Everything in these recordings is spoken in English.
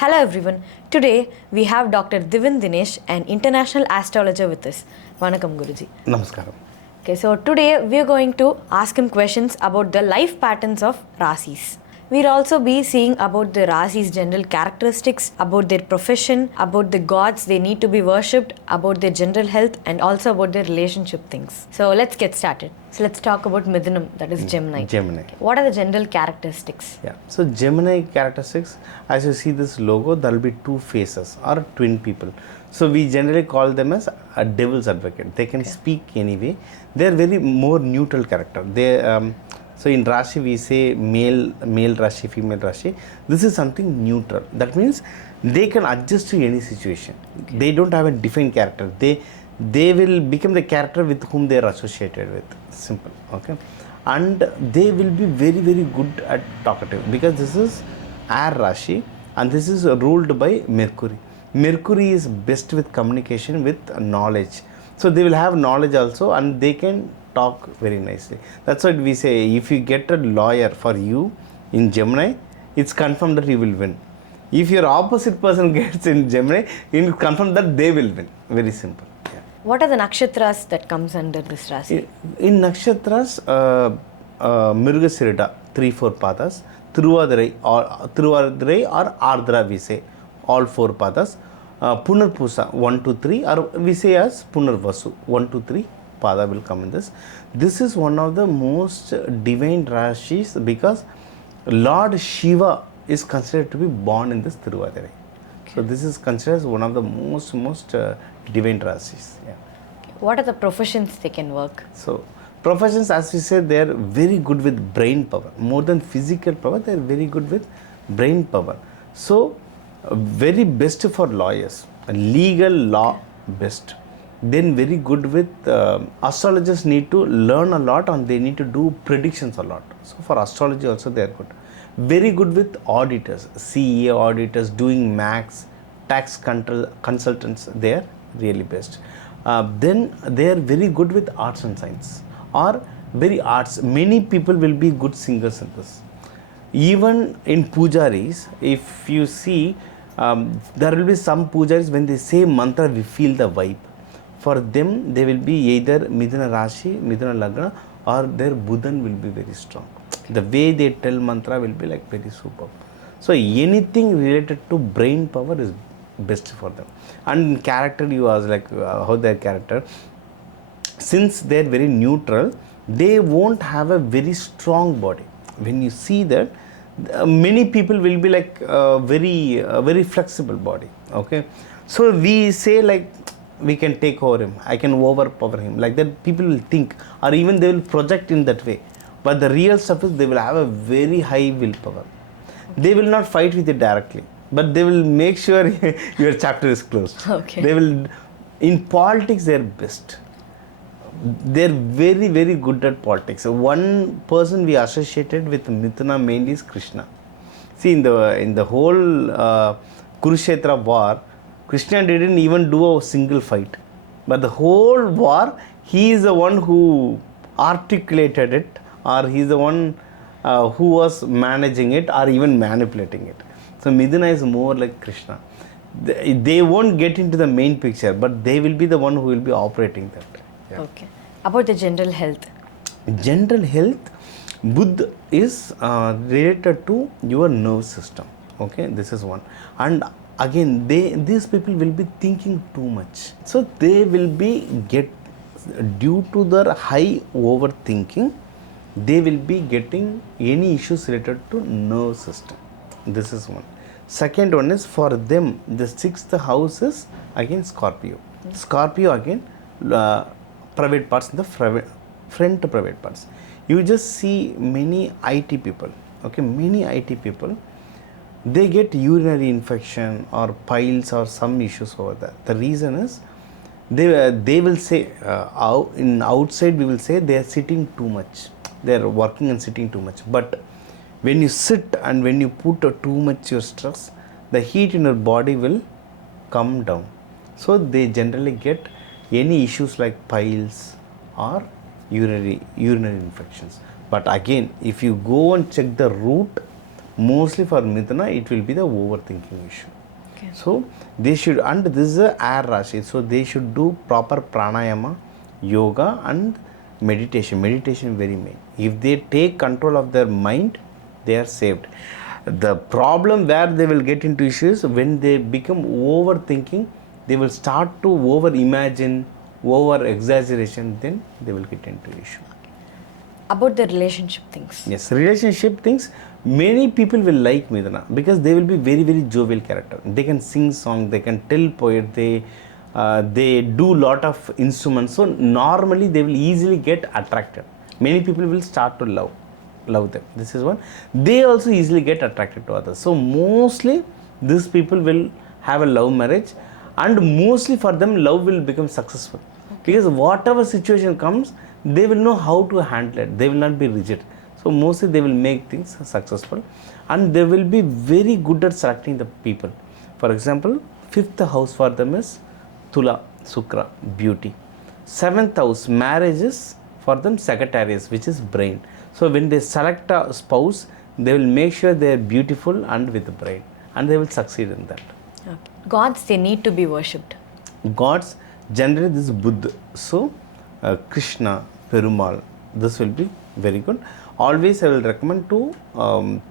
Hello everyone. Today we have Dr. Divin Dinesh, an international astrologer with us. Vanakkam Guruji. Namaskaram. Okay, so today we are going to ask him questions about the life patterns of Rasis. We'll also be seeing about the Rasis' general characteristics, about their profession, about the gods they need to be worshipped, about their general health, and also about their relationship things. So let's get started. So let's talk about Midhunam, that is Gemini. Gemini. What are the general characteristics? Yeah. So Gemini characteristics, as you see this logo, there will be two faces or twin people. So we generally call them as a devil's advocate. They can speak anyway. They are very more neutral character. So in Rashi we say male Rashi, female Rashi. This is something neutral. That means they can adjust to any situation. They don't have a defined character. They will become the character with whom they are associated with. Simple. Okay. And they will be very, very good at talkative because this is air Rashi and this is ruled by Mercury. Mercury is best with communication with knowledge. So they will have knowledge also and they can talk very nicely. That's what we say, if you get a lawyer for you in Gemini, it's confirmed that you will win. If your opposite person gets in Gemini, it's confirmed that they will win. Very simple. Yeah. What are the nakshatras that comes under this Rasi? In nakshatras, Mrigasirida, 3-4 padas, Thiruvadurai or Ardra we say, all 4 padas, Punarpusa 1-3 or we say as Punarvasu 1-3 pada will come in this. This is one of the most divine Rashis because Lord Shiva is considered to be born in this Thiruvadurai. So this is considered as one of the most divine Rashis. Yeah. What are the professions they can work? So professions, as we said, they are very good with brain power. More than physical power, they are very good with brain power. So very best for lawyers, legal law best. Then very good with astrologers need to learn a lot and they need to do predictions a lot. So for astrology also they are good. Very good with auditors, CA auditors, doing max, tax consultants, they are really best. Then they are very good with arts and science or very arts. Many people will be good singers in this. Even in pujaris, if you see, there will be some pujaris when they say mantra, we feel the vibe. For them, they will be either Midhuna Rashi, Midhuna Lagna, or their Budhan will be very strong. The way they tell mantra will be like very superb. So anything related to brain power is best for them. And in character, you ask like how their character. Since they are very neutral, they won't have a very strong body. When you see that, many people will be like very flexible body. Okay, so we say like we can take over him, I can overpower him, like that people will think, or even they will project in that way. But the real stuff is they will have a very high willpower. They will not fight with you directly, but they will make sure your chapter is closed. Okay. They will, in politics they are best. They are very, very good at politics. One person we associated with Mithuna mainly is Krishna. See, in the whole Kurukshetra war, Krishna didn't even do a single fight. But the whole war, he is the one who articulated it, or he is the one who was managing it or even manipulating it. So Midhuna is more like Krishna. They won't get into the main picture, but they will be the one who will be operating that. Yeah. Okay. About the general health? General health, Buddha is related to your nerve system. Okay, this is one. And again, these people will be thinking too much. So they will be due to their high overthinking, they will be getting any issues related to nerve system. This is one. Second one is for them, the 6th house is again Scorpio. Scorpio again, private parts, the front private parts. You just see many IT people, okay, many IT people, they get urinary infection or piles or some issues over there. The reason is they will say, in outside we will say they are sitting too much. They are working and sitting too much. But when you sit and when you put too much your stress, the heat in your body will come down. So they generally get any issues like piles or urinary infections. But again, if you go and check the root, Mostly for Mithuna, it will be the overthinking issue. Okay. So they should, and this is a air Rashi, so they should do proper pranayama, yoga and meditation. Meditation very main. If they take control of their mind, they are saved. The problem where they will get into issues when they become overthinking, they will start to over imagine, over exaggeration, then they will get into issue. About the relationship things. Yes, relationship things, many people will like Mithuna because they will be very, very jovial character. They can sing song, they can tell poet, they do lot of instruments. So normally they will easily get attracted. Many people will start to love them. This is one. They also easily get attracted to others. So mostly these people will have a love marriage, and mostly for them love will become successful. Because whatever situation comes, they will know how to handle it. They will not be rigid. So mostly they will make things successful, and they will be very good at selecting the people. For example, 5th house for them is Tula, Sukra, beauty. 7th house, marriages for them, Sagittarius, which is brain. So when they select a spouse, they will make sure they are beautiful and with the brain, and they will succeed in that. Okay. Gods, they need to be worshipped. Gods, generally this is Buddha. So Krishna, Perumal, this will be very good. Always I will recommend to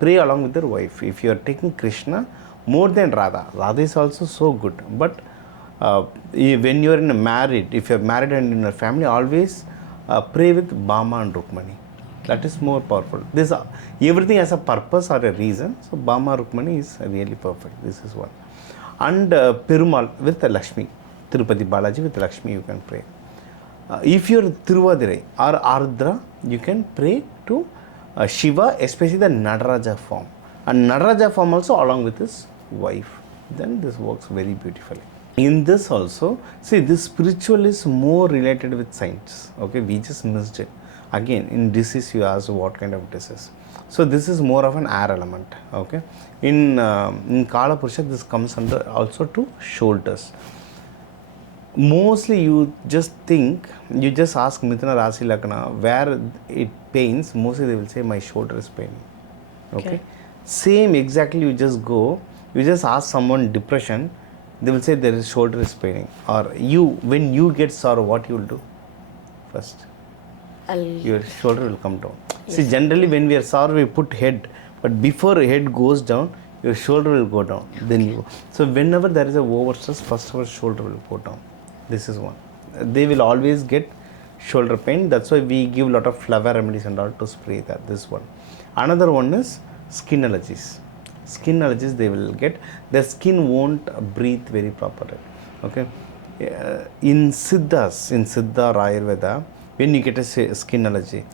pray along with your wife. If you are taking Krishna more than Radha, Radha is also so good. But when you are in a married, if you are married and in a family, always pray with Bama and Rukmani. That is more powerful. This everything has a purpose or a reason. So Bama Rukmani is really perfect. This is one. And Perumal with Lakshmi, Tirupati Balaji with Lakshmi, you can pray. If you are Tiruvadurai or Ardra, you can pray to Shiva, especially the Nadaraja form. And Nadaraja form also along with his wife. Then this works very beautifully. In this also, see, this spiritual is more related with science. Okay, we just missed it. Again, in disease you asked what kind of disease. So this is more of an air element. Okay, in Kala Purusha, this comes under also to shoulders. Mostly you just think, you just ask Mithuna Rasi Lagna where it pains, mostly they will say my shoulder is paining. Okay. Same exactly, you just go, you just ask someone depression, they will say their shoulder is paining. Or you, when you get sorrow, what you will do first? Your shoulder will come down. Yes. See, generally when we are sorry, we put head, but before head goes down, your shoulder will go down. Then you. So whenever there is a overstress, first our shoulder will go down. This is one. They will always get shoulder pain. That's why we give a lot of flower remedies and all to spray that. This one. Another one is skin allergies. Skin allergies they will get. Their skin won't breathe very properly. Okay. In Siddhas, in Siddha or Ayurveda, when you get a skin allergy,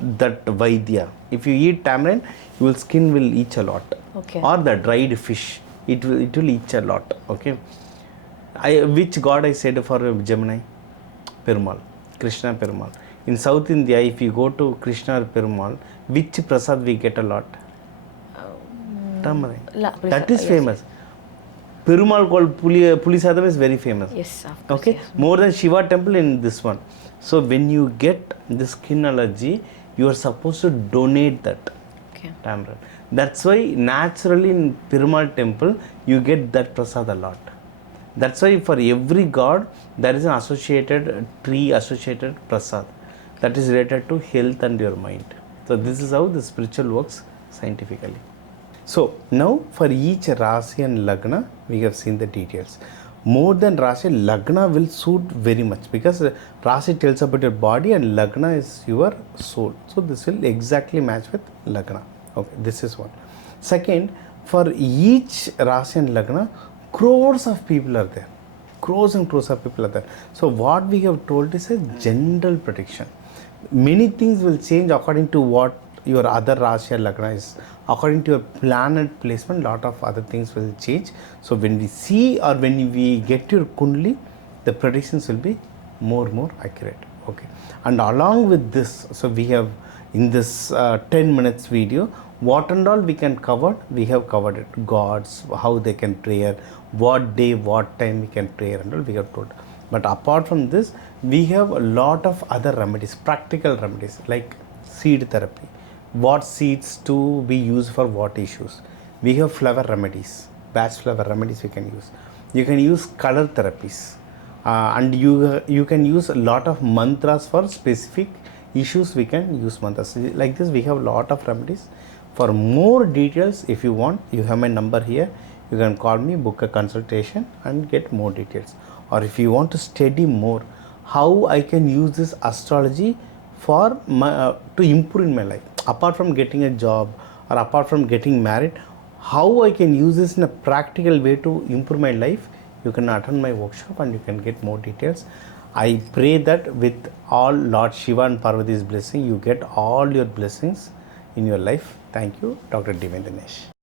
that Vaidya, if you eat tamarind, your skin will itch a lot. Okay. Or the dried fish, it will itch a lot. Okay. Which god I said for Gemini? Perumal, Krishna Perumal. In South India, if you go to Krishna or Perumal, which prasad we get a lot? Tamarind. That is famous. Yes. Perumal called Pulisadam is very famous. Yes, of course. Okay, yes. More than Shiva temple in this one. So when you get the skin allergy, you are supposed to donate that tamarind. That's why naturally in Perumal temple, you get that prasad a lot. That's why for every god, there is an associated tree, associated prasad that is related to health and your mind. So this is how the spiritual works scientifically. So now for each Rasi and Lagna, we have seen the details. More than Rasi, Lagna will suit very much because Rasi tells about your body and Lagna is your soul. So this will exactly match with Lagna. Okay, this is one. Second, for each Rasi and Lagna, crores of people are there. Crores and crores of people are there. So what we have told is a general prediction. Many things will change according to what your other Rasi or Lagna is. According to your planet placement, lot of other things will change. So when we see or when we get your Kundali, the predictions will be more accurate. Okay. And along with this, so we have in this 10 minutes video, what and all we can cover, we have covered it. Gods, how they can pray, what day, what time we can pray and all we have told. But apart from this, we have a lot of other remedies, practical remedies like seed therapy, what seeds to be used for what issues. We have flower remedies, batch flower remedies we can use. You can use color therapies, and you can use a lot of mantras for specific issues. We can use mantras like this. We have a lot of remedies. For more details, if you want, you have my number here. You can call me, book a consultation and get more details. Or if you want to study more how I can use this astrology for to improve in my life, apart from getting a job or apart from getting married, how I can use this in a practical way to improve my life, you can attend my workshop and you can get more details. I pray that with all Lord Shiva and Parvati's blessing, you get all your blessings in your life. Thank you, Dr. Divine Dinesh.